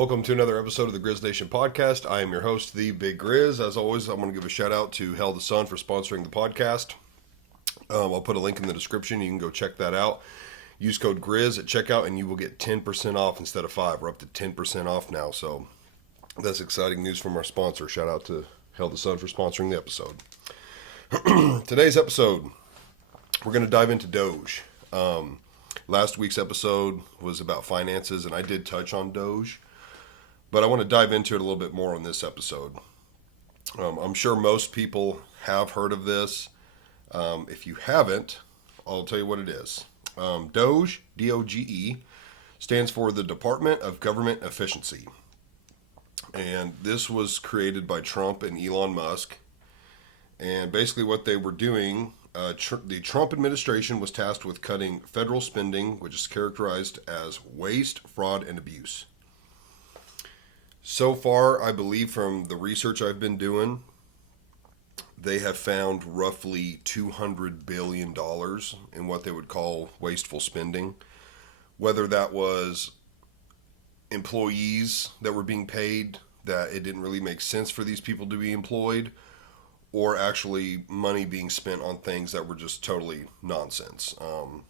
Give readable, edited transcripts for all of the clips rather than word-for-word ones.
Welcome to another episode of the Grizz Nation podcast. I am your host, the BigGrizz. As always, I'm going to give a shout out to Hell the Sun for sponsoring the podcast. I'll put a link in the description. You can go check that out. Use code GRIZZ at checkout and you will get 10% off instead of 5. We're up to 10% off now, so that's exciting news from our sponsor. Shout out to Hell the Sun for sponsoring the episode. Today's episode, we're going to dive into DOGE. Last week's episode was about finances, and I did touch on DOGE. But I want to dive into it a little bit more on this episode. I'm sure most people have heard of this. If you haven't, I'll tell you what it is. DOGE, D-O-G-E, stands for the Department of Government Efficiency. And this was created by Trump and Elon Musk. And basically what they were doing, the Trump administration was tasked with cutting federal spending, which is characterized as waste, fraud, and abuse. So far, I believe from the research I've been doing, they have found roughly $200 billion in what they would call wasteful spending. Whether that was employees that were being paid, that it didn't really make sense for these people to be employed, or actually money being spent on things that were just totally nonsense. I'm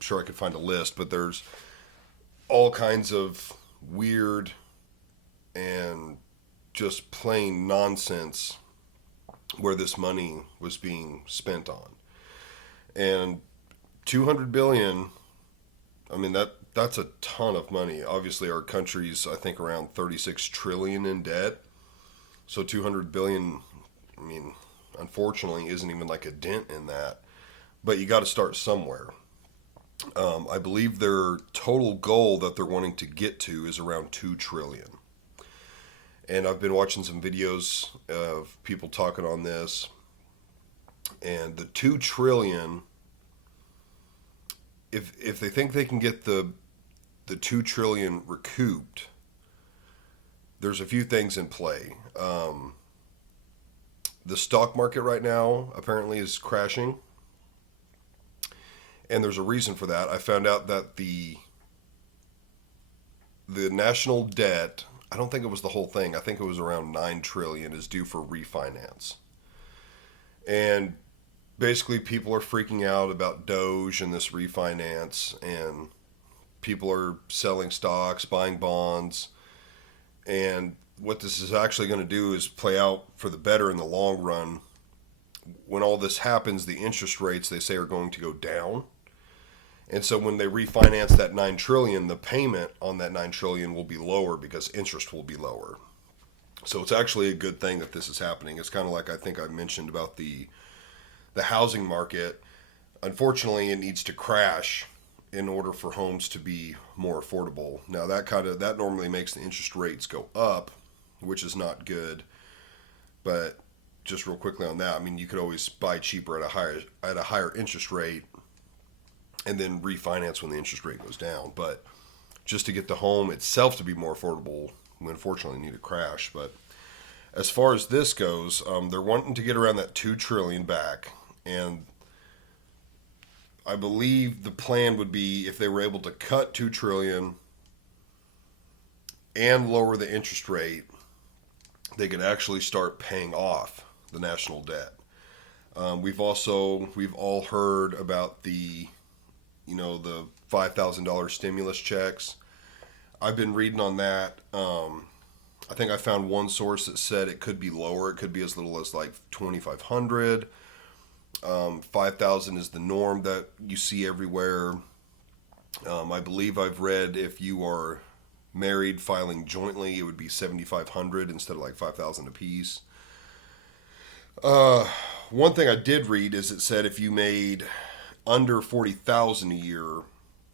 sure I could find a list, but there's all kinds of weird and just plain nonsense where this money was being spent on. And 200 billion, I mean that's a ton of money. Obviously our country's I think around 36 trillion in debt. So 200 billion, I mean, unfortunately isn't even like a dent in that. But you got to start somewhere. I believe their total goal that they're wanting to get to is around 2 trillion. And I've been watching some videos of people talking on this. And the 2 trillion, if they think they can get the 2 trillion recouped, there's a few things in play. The stock market right now apparently is crashing. And there's a reason for that. I found out that the national debt, I don't think it was the whole thing. I think it was around 9 trillion is due for refinance. And basically people are freaking out about DOGE and this refinance, and people are selling stocks, buying bonds. And what this is actually going to do is play out for the better in the long run. When all this happens, the interest rates, they say, are going to go down. And so when they refinance that 9 trillion, the payment on that 9 trillion will be lower because interest will be lower. So it's actually a good thing that this is happening. It's kind of like I think I mentioned about the housing market. Unfortunately, it needs to crash in order for homes to be more affordable. Now that normally makes the interest rates go up, which is not good. But just real quickly on that, I mean, you could always buy cheaper at a higher interest rate and then refinance when the interest rate goes down. But just to get the home itself to be more affordable, we unfortunately need a crash. But as far as this goes, they're wanting to get around that 2 trillion back. And I believe the plan would be if they were able to cut 2 trillion and lower the interest rate, they could actually start paying off the national debt. We've all heard about the $5,000 stimulus checks. I've been reading on that. I think I found one source that said it could be lower. It could be as little as like 2,500. 5,000 is the norm that you see everywhere. I believe I've read if you are married filing jointly, it would be 7,500 instead of like 5,000 apiece. One thing I did read is it said if you made under 40,000 a year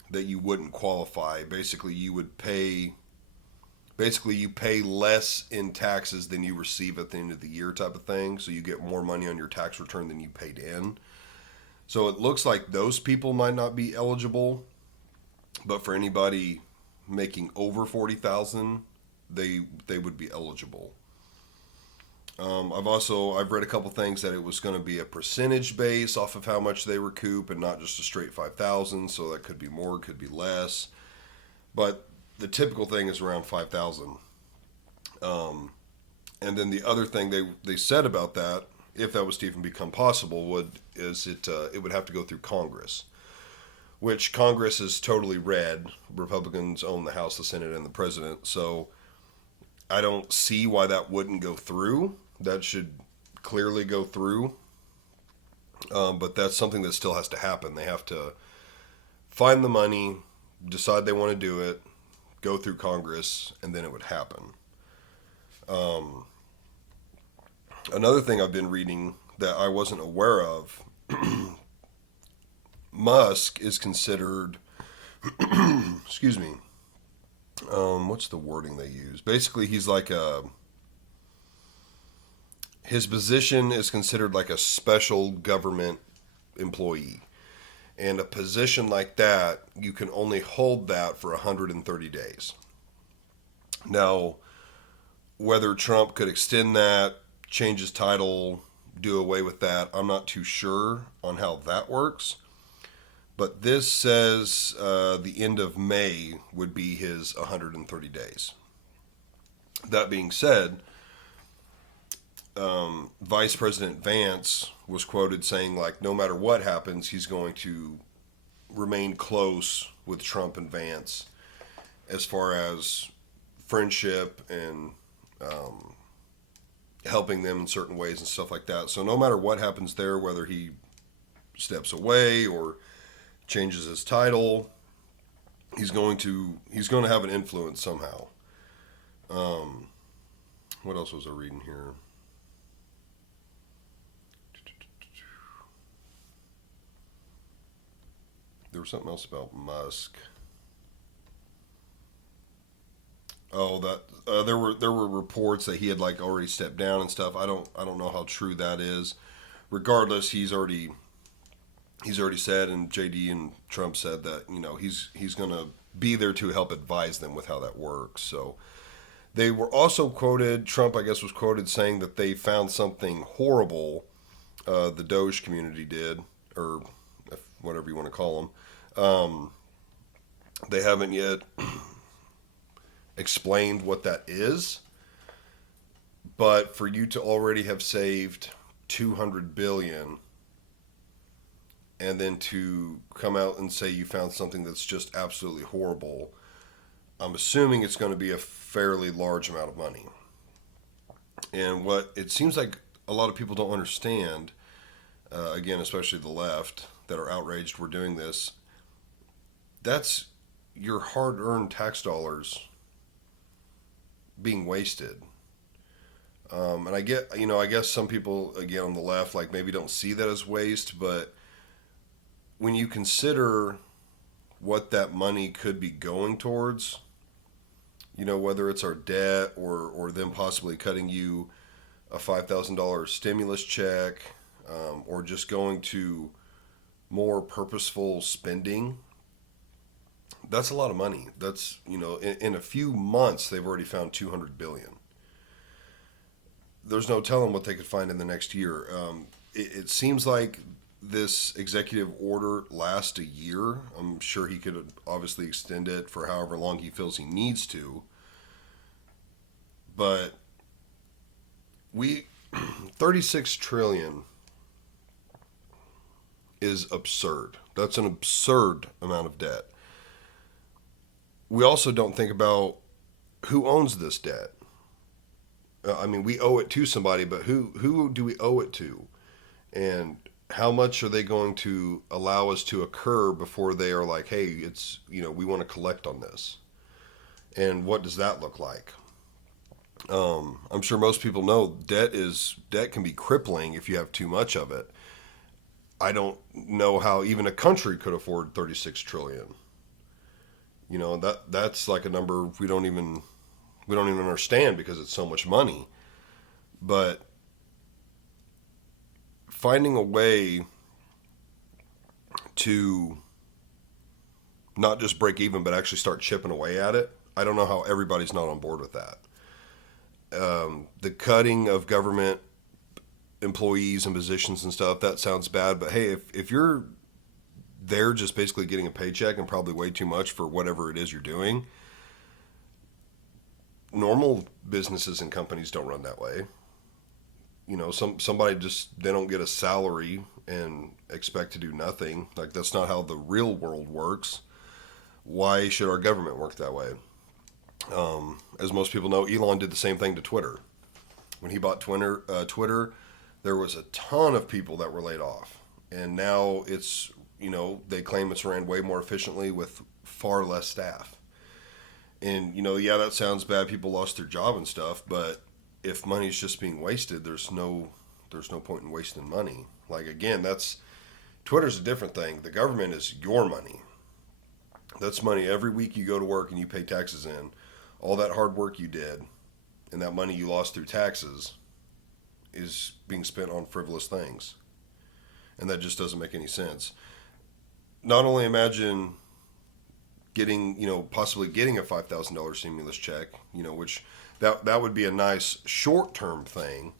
that you wouldn't qualify. Basically you pay less in taxes than you receive at the end of the year type of thing. So you get more money on your tax return than you paid in. So it looks like those people might not be eligible, but for anybody making over 40,000, they would be eligible. I've read a couple things that it was going to be a percentage base off of how much they recoup and not just a straight 5,000. So that could be more, could be less. But the typical thing is around 5,000. And then the other thing they said about that, if that was to even become possible, it would have to go through Congress, which Congress is totally red. Republicans own the House, the Senate, and the President. So I don't see why that wouldn't go through. That should clearly go through. But that's something that still has to happen. They have to find the money, decide they want to do it, go through Congress, and then it would happen. Another thing I've been reading that I wasn't aware of, Musk is considered, excuse me, what's the wording they use? Basically, he's like his position is considered like a special government employee. And a position like that, you can only hold that for 130 days. Now, whether Trump could extend that, change his title, do away with that, I'm not too sure on how that works. But this says the end of May would be his 130 days. That being said, Vice President Vance was quoted saying, like, no matter what happens, he's going to remain close with Trump and Vance as far as friendship and helping them in certain ways and stuff like that. So no matter what happens there, whether he steps away or changes his title, he's going to have an influence somehow. What else was I reading here? There was something else about Musk. Oh, that there were reports that he had like already stepped down and stuff. I don't know how true that is. Regardless, he's already said, and JD and Trump said that he's going to be there to help advise them with how that works. So they were also quoted. Trump, I guess, was quoted saying that they found something horrible. The DOGE community did, or whatever you want to call them. They haven't yet explained what that is, but for you to already have saved $200 billion and then to come out and say you found something that's just absolutely horrible, I'm assuming it's going to be a fairly large amount of money. And what it seems like a lot of people don't understand, again, especially the left that are outraged we're doing this, that's your hard-earned tax dollars being wasted. And I guess some people, again, on the left, like maybe don't see that as waste, but when you consider what that money could be going towards, whether it's our debt or them possibly cutting you a $5,000 stimulus check, or just going to more purposeful spending, that's a lot of money. That's, in a few months, they've already found $200 billion. There's no telling what they could find in the next year. It seems like this executive order lasts a year. I'm sure he could obviously extend it for however long he feels he needs to. But 36 trillion is absurd. That's an absurd amount of debt. We also don't think about who owns this debt. We owe it to somebody, but who do we owe it to? And how much are they going to allow us to occur before they are like, hey, it's, we want to collect on this? And what does that look like? I'm sure most people know debt can be crippling if you have too much of it. I don't know how even a country could afford 36 trillion. That's like a number we don't even understand because it's so much money. But finding a way to not just break even, but actually start chipping away at it, I don't know how everybody's not on board with that. The cutting of government employees and positions and stuff, that sounds bad, but hey, if you're there just basically getting a paycheck and probably way too much for whatever it is you're doing, normal businesses and companies don't run that way. Somebody just, they don't get a salary and expect to do nothing. Like, that's not how the real world works. Why should our government work that way? As most people know, Elon did the same thing to Twitter. When he bought Twitter, there was a ton of people that were laid off, and now it's, they claim it's ran way more efficiently with far less staff. And yeah, that sounds bad. People lost their job and stuff, but if money's just being wasted, there's no point in wasting money. Like, again, Twitter's a different thing. The government is your money. That's money every week you go to work and you pay taxes in. All that hard work you did and that money you lost through taxes is being spent on frivolous things. And that just doesn't make any sense. Not only imagine possibly getting a $5,000 stimulus check, which that would be a nice short-term thing.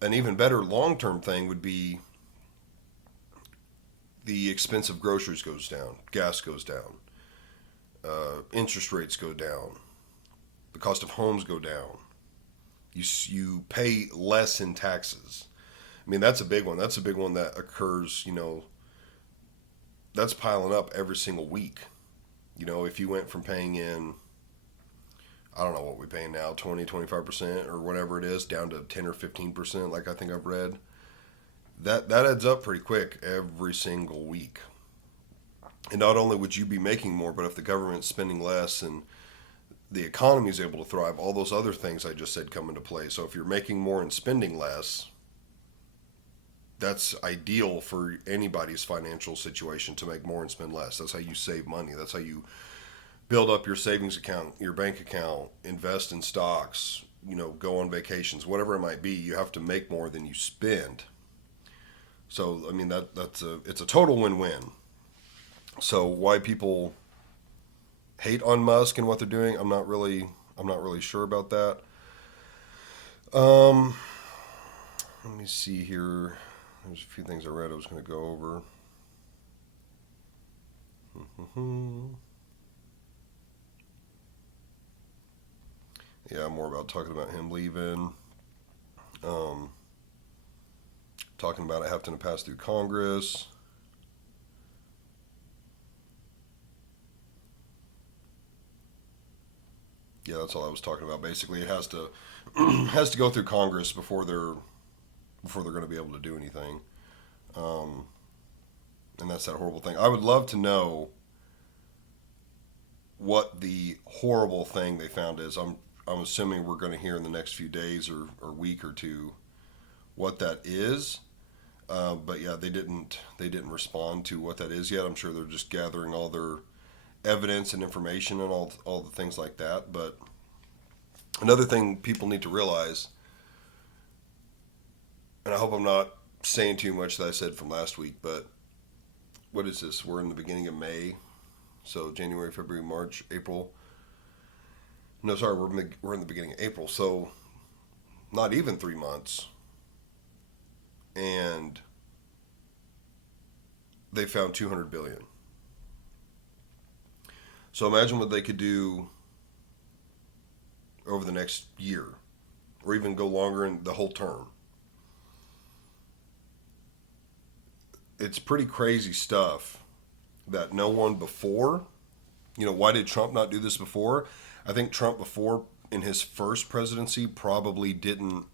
An even better long-term thing would be the expense of groceries goes down, gas goes down, interest rates go down, the cost of homes go down. You pay less in taxes. I mean, that's a big one. That's a big one that occurs, that's piling up every single week. If you went from paying in, I don't know what we're paying now, 20-25% or whatever it is, down to 10 or 15%, like I think I've read, that adds up pretty quick every single week. And not only would you be making more, but if the government's spending less and the economy is able to thrive, all those other things I just said come into play. So if you're making more and spending less, that's ideal for anybody's financial situation, to make more and spend less. That's how you save money. That's how you build up your savings account, your bank account, invest in stocks, go on vacations, whatever it might be. You have to make more than you spend. So, I mean, it's a total win-win. So why people hate on Musk and what they're doing, I'm not really sure about that. Let me see here. There's a few things I read I was going to go over. Yeah, more about talking about him leaving. Talking about it having to pass through Congress. Yeah, that's all I was talking about. Basically, it has to go through Congress before they're going to be able to do anything. And that's that horrible thing. I would love to know what the horrible thing they found is. I'm assuming we're going to hear in the next few days or week or two what that is. But yeah, they didn't respond to what that is yet. I'm sure they're just gathering all their evidence and information and all the things like that. But another thing people need to realize, and I hope I'm not saying too much that I said from last week, but what is this? We're in the beginning of May, so January, February, March, April. No, sorry, we're in the beginning of April, so not even 3 months. And they found 200 billion. So imagine what they could do over the next year, or even go longer in the whole term. It's pretty crazy stuff that no one before, why did Trump not do this before? I think Trump before, in his first presidency, probably didn't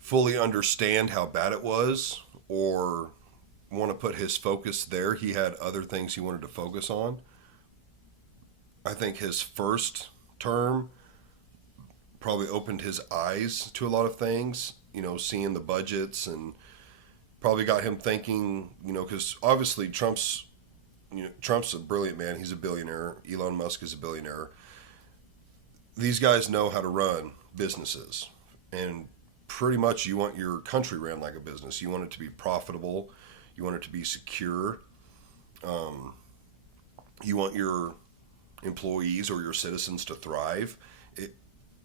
fully understand how bad it was or want to put his focus there. He had other things he wanted to focus on. I think his first term probably opened his eyes to a lot of things, seeing the budgets, and probably got him thinking, because obviously Trump's a brilliant man. He's a billionaire. Elon Musk is a billionaire. These guys know how to run businesses, and pretty much you want your country ran like a business. You want it to be profitable. You want it to be secure. You want your employees or your citizens to thrive.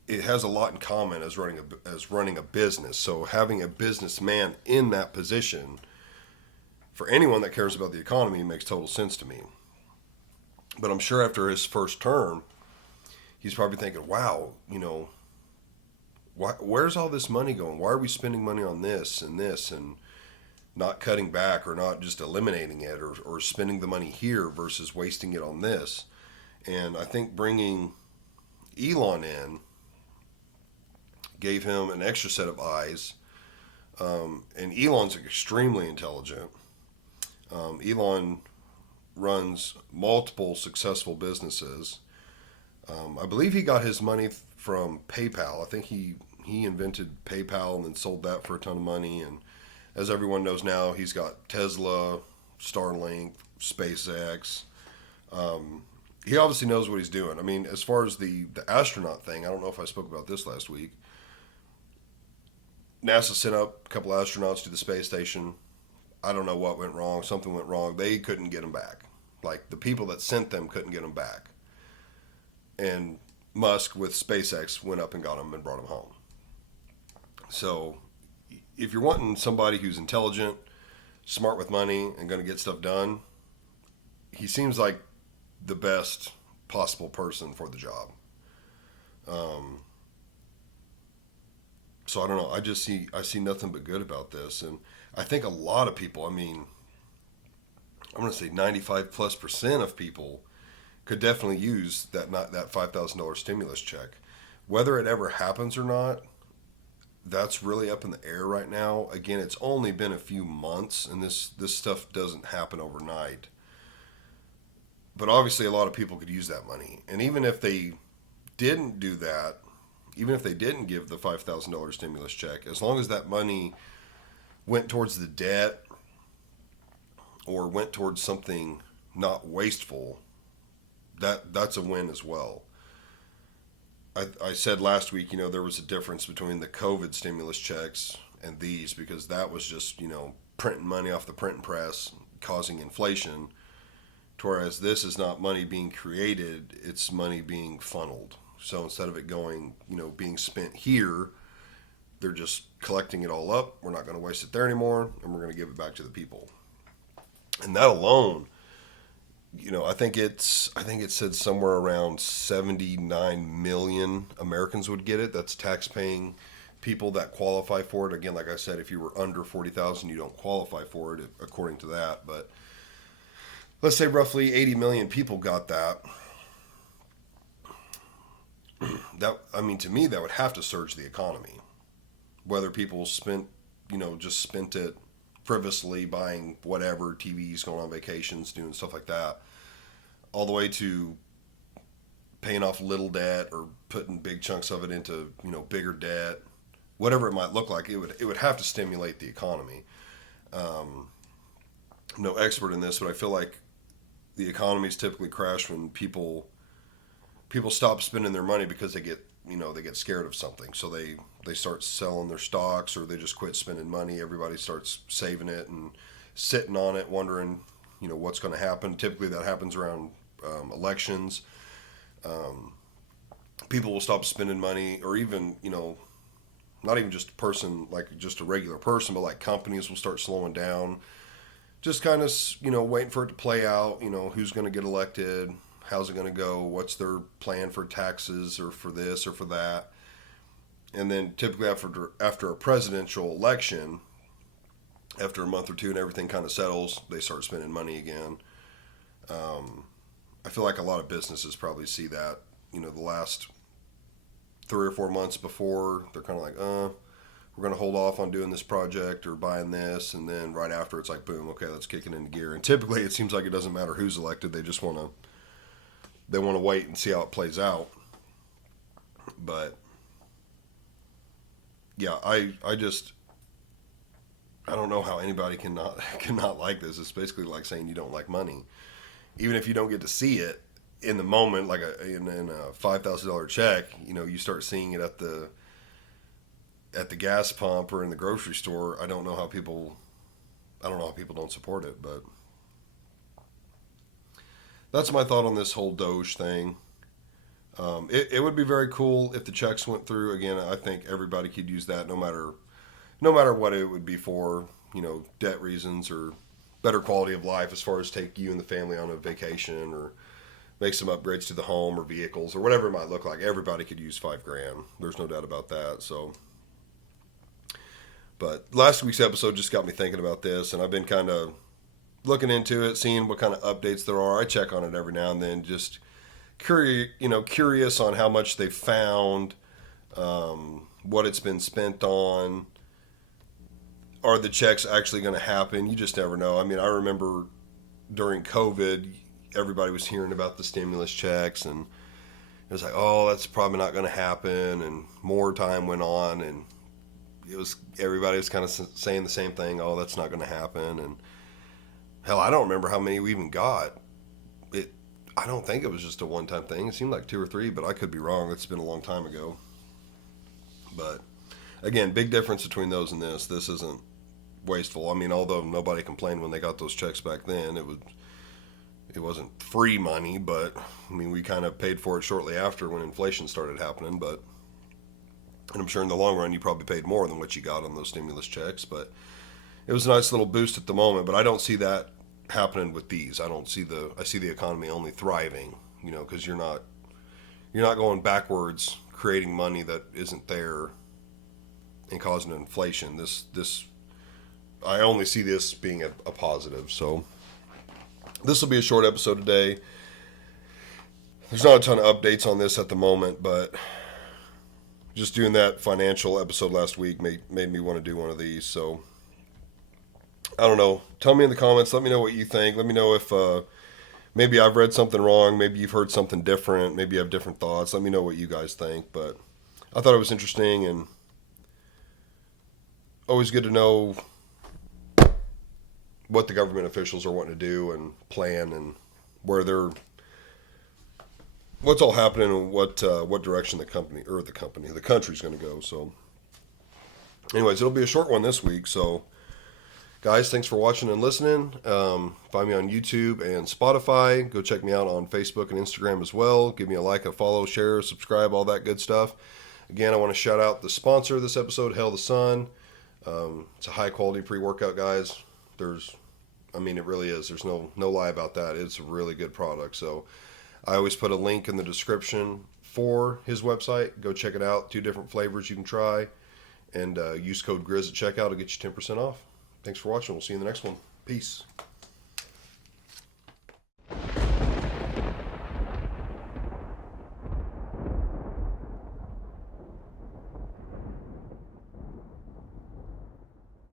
It has a lot in common as running a business. So having a businessman in that position, for anyone that cares about the economy, makes total sense to me. But I'm sure after his first term, he's probably thinking, wow, where's all this money going? Why are we spending money on this and not cutting back or not just eliminating it or spending the money here versus wasting it on this? And I think bringing Elon in gave him an extra set of eyes. And Elon's extremely intelligent. Elon runs multiple successful businesses. I believe he got his money from PayPal. I think he invented PayPal and then sold that for a ton of money. And as everyone knows now, he's got Tesla, Starlink, SpaceX. He obviously knows what he's doing. I mean, as far as the astronaut thing, I don't know if I spoke about this last week. NASA sent up a couple astronauts to the space station. I don't know what went wrong. Something went wrong. They couldn't get them back. Like, the people that sent them couldn't get them back. And Musk with SpaceX went up and got them and brought them home. So if you're wanting somebody who's intelligent, smart with money, and going to get stuff done, he seems like the best possible person for the job. So I don't know. I see nothing but good about this, and I think a lot of people. I mean, I'm going to say 95+% of people could definitely use that $5,000 stimulus check. Whether it ever happens or not, that's really up in the air right now. Again, it's only been a few months, and this stuff doesn't happen overnight. But obviously, a lot of people could use that money, and even if they didn't do that, even if they didn't give the $5,000 stimulus check, as long as that money went towards the debt or went towards something not wasteful, that's a win as well. I said last week, there was a difference between the COVID stimulus checks and these, because that was just, printing money off the printing press, causing inflation, whereas this is not money being created, it's money being funneled. So instead of it going, being spent here, they're just collecting it all up. We're not going to waste it there anymore, and we're going to give it back to the people. And that alone, I think it said somewhere around 79 million Americans would get it. That's tax-paying people that qualify for it. Again, like I said, if you were under 40,000, you don't qualify for it according to that. But let's say roughly 80 million people got that. To me, that would have to surge the economy. Whether people spent it frivolously buying whatever, TVs, going on vacations, doing stuff like that, all the way to paying off little debt or putting big chunks of it into, bigger debt, whatever it might look like, it would have to stimulate the economy. I'm no expert in this, but I feel like the economies typically crash when people stop spending their money because they get scared of something. So they start selling their stocks, or they just quit spending money. Everybody starts saving it and sitting on it, wondering, what's going to happen. Typically that happens around elections. People will stop spending money, or even, not even just a person, like just a regular person, but like companies will start slowing down. Just kind of, waiting for it to play out, who's going to get elected, how's it going to go, what's their plan for taxes or for this or for that. And then typically after a presidential election, after a month or two and everything kind of settles, they start spending money again. I feel like a lot of businesses probably see that, the last 3 or 4 months before, they're kind of like, we're going to hold off on doing this project or buying this. And then right after, it's like, boom, okay, let's kick it into gear. And typically it seems like it doesn't matter who's elected. They just want to wait and see how it plays out. But yeah, I don't know how anybody cannot like this. It's basically like saying you don't like money. Even if you don't get to see it in the moment, like in a $5,000 check, you start seeing it at the gas pump or in the grocery store. I don't know how people don't support it, but that's my thought on this whole DOGE thing. It would be very cool if the checks went through. Again, I think everybody could use that, no matter what it would be for, debt reasons or better quality of life, as far as take you and the family on a vacation or make some upgrades to the home or vehicles or whatever it might look like. Everybody could use $5,000. There's no doubt about that. So, but last week's episode just got me thinking about this, and I've been kind of looking into it, seeing what kind of updates there are. I check on it every now and then, just curious on how much they've found, what it's been spent on. Are the checks actually going to happen? You just never know. I mean, I remember during COVID, everybody was hearing about the stimulus checks, and it was like, oh, that's probably not going to happen. And more time went on, and everybody was kind of saying the same thing. Oh, that's not going to happen. And hell, I don't remember how many we even got. I don't think it was just a one-time thing. It seemed like 2 or 3, but I could be wrong. It's been a long time ago. But again, big difference between those and this. This isn't wasteful. I mean, although nobody complained when they got those checks back then, it wasn't free money, but I mean, we kind of paid for it shortly after when inflation started happening. But and I'm sure in the long run, you probably paid more than what you got on those stimulus checks. But it was a nice little boost at the moment. But I don't see that happening with these. I see the economy only thriving, because you're not going backwards, creating money that isn't there and causing inflation. I only see this being a positive. So this will be a short episode today. There's not a ton of updates on this at the moment, but just doing that financial episode last week made me want to do one of these. So I don't know. Tell me in the comments. Let me know what you think. Let me know if maybe I've read something wrong. Maybe you've heard something different. Maybe you have different thoughts. Let me know what you guys think. But I thought it was interesting, and always good to know what the government officials are wanting to do and plan, and what's all happening, and what direction the country's going to go. So anyways, it'll be a short one this week. So guys, thanks for watching and listening. Find me on YouTube and Spotify. Go check me out on Facebook and Instagram as well. Give me a like, a follow, share, subscribe, all that good stuff. Again, I want to shout out the sponsor of this episode, Hell the Sun. It's a high quality pre-workout, guys. It really is. There's no lie about that. It's a really good product. So I always put a link in the description for his website. Go check it out. 2 different flavors you can try. And use code GRIZZ at checkout to get you 10% off. Thanks for watching. We'll see you in the next one. Peace.